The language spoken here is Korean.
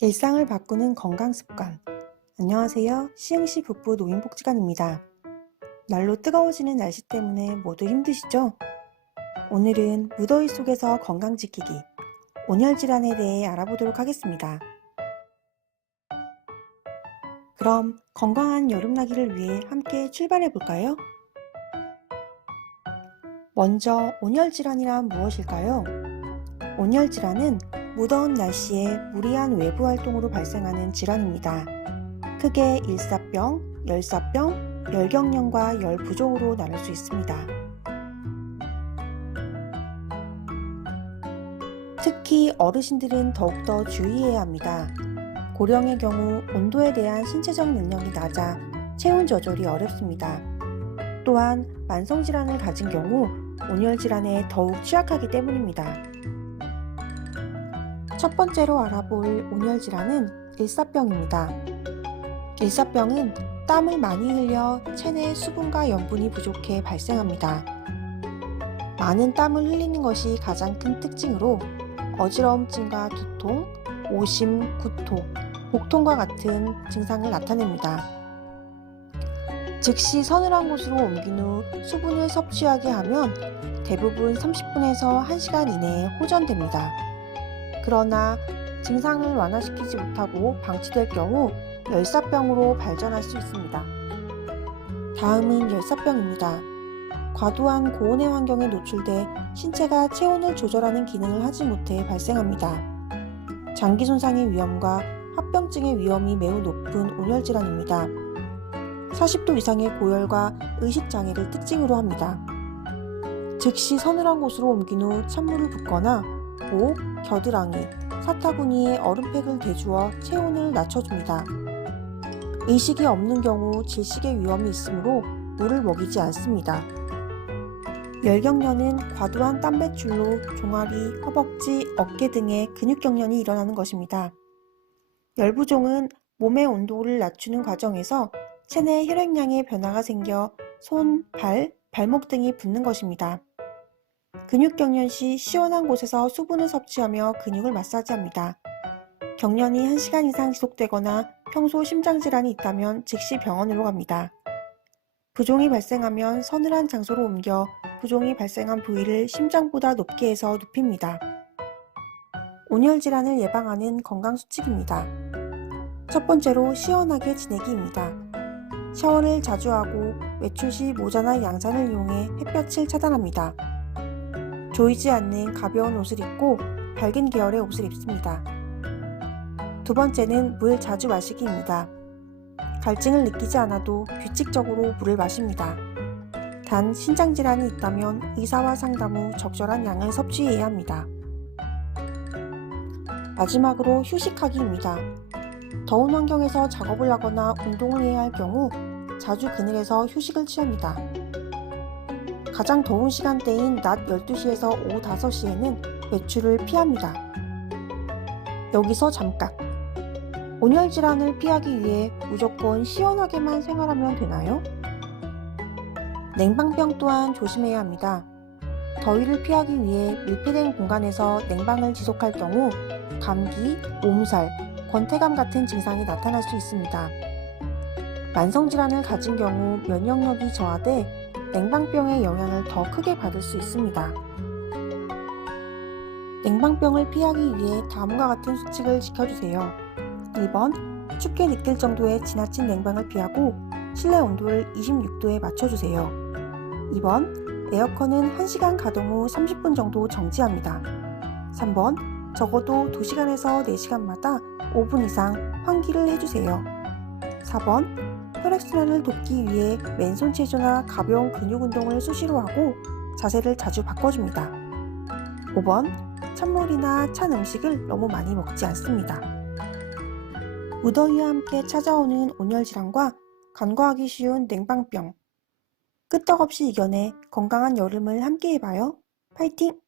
일상을 바꾸는 건강습관. 안녕하세요. 시흥시 북부 노인복지관입니다. 날로 뜨거워지는 날씨 때문에 모두 힘드시죠? 오늘은 무더위 속에서 건강 지키기, 온열질환에 대해 알아보도록 하겠습니다. 그럼 건강한 여름나기를 위해 함께 출발해 볼까요? 먼저 온열질환이란 무엇일까요? 온열질환은 무더운 날씨에 무리한 외부 활동으로 발생하는 질환입니다. 크게 일사병, 열사병, 열경련과 열부종으로 나눌 수 있습니다. 특히 어르신들은 더욱더 주의해야 합니다. 고령의 경우 온도에 대한 신체적 능력이 낮아 체온 조절이 어렵습니다. 또한 만성질환을 가진 경우 온열질환에 더욱 취약하기 때문입니다. 첫 번째로 알아볼 온열질환은 일사병입니다. 일사병은 땀을 많이 흘려 체내 수분과 염분이 부족해 발생합니다. 많은 땀을 흘리는 것이 가장 큰 특징으로 어지러움증과 두통, 오심, 구토, 복통과 같은 증상을 나타냅니다. 즉시 서늘한 곳으로 옮긴 후 수분을 섭취하게 하면 대부분 30분에서 1시간 이내에 호전됩니다. 그러나 증상을 완화시키지 못하고 방치될 경우 열사병으로 발전할 수 있습니다. 다음은 열사병입니다. 과도한 고온의 환경에 노출돼 신체가 체온을 조절하는 기능을 하지 못해 발생합니다. 장기 손상의 위험과 합병증의 위험이 매우 높은 온열질환입니다. 40도 이상의 고열과 의식장애를 특징으로 합니다. 즉시 서늘한 곳으로 옮긴 후 찬물을 붓거나 목, 겨드랑이, 사타구니에 얼음팩을 대주어 체온을 낮춰줍니다. 의식이 없는 경우 질식의 위험이 있으므로 물을 먹이지 않습니다. 열경련은 과도한 땀 배출로 종아리, 허벅지, 어깨 등의 근육경련이 일어나는 것입니다. 열부종은 몸의 온도를 낮추는 과정에서 체내 혈액량의 변화가 생겨 손, 발, 발목 등이 붓는 것입니다. 근육경련 시 시원한 곳에서 수분을 섭취하며 근육을 마사지합니다. 경련이 1시간 이상 지속되거나 평소 심장질환이 있다면 즉시 병원으로 갑니다. 부종이 발생하면 서늘한 장소로 옮겨 부종이 발생한 부위를 심장보다 높게 해서 눕힙니다. 온열질환을 예방하는 건강수칙입니다. 첫 번째로 시원하게 지내기입니다. 샤워를 자주 하고 외출 시 모자나 양산을 이용해 햇볕을 차단합니다. 조이지 않는 가벼운 옷을 입고 밝은 계열의 옷을 입습니다. 두 번째는 물 자주 마시기입니다. 갈증을 느끼지 않아도 규칙적으로 물을 마십니다. 단 신장질환이 있다면 의사와 상담 후 적절한 양을 섭취해야 합니다. 마지막으로 휴식하기입니다. 더운 환경에서 작업을 하거나 운동을 해야 할 경우 자주 그늘에서 휴식을 취합니다. 가장 더운 시간대인 낮 12시에서 오후 5시에는 외출을 피합니다. 여기서 잠깐! 온열질환을 피하기 위해 무조건 시원하게만 생활하면 되나요? 냉방병 또한 조심해야 합니다. 더위를 피하기 위해 밀폐된 공간에서 냉방을 지속할 경우 감기, 몸살, 권태감 같은 증상이 나타날 수 있습니다. 만성질환을 가진 경우 면역력이 저하돼 냉방병의 영향을 더 크게 받을 수 있습니다. 냉방병을 피하기 위해 다음과 같은 수칙을 지켜주세요. 1번, 춥게 느낄 정도의 지나친 냉방을 피하고 실내 온도를 26도에 맞춰주세요. 2번, 에어컨은 1시간 가동 후 30분 정도 정지합니다. 3번, 적어도 2시간에서 4시간마다 5분 이상 환기를 해주세요. 4번, 혈액순환을 돕기 위해 맨손 체조나 가벼운 근육 운동을 수시로 하고 자세를 자주 바꿔줍니다. 5번, 찬물이나 찬 음식을 너무 많이 먹지 않습니다. 무더위와 함께 찾아오는 온열질환과 간과하기 쉬운 냉방병. 끄떡없이 이겨내 건강한 여름을 함께 해봐요. 파이팅!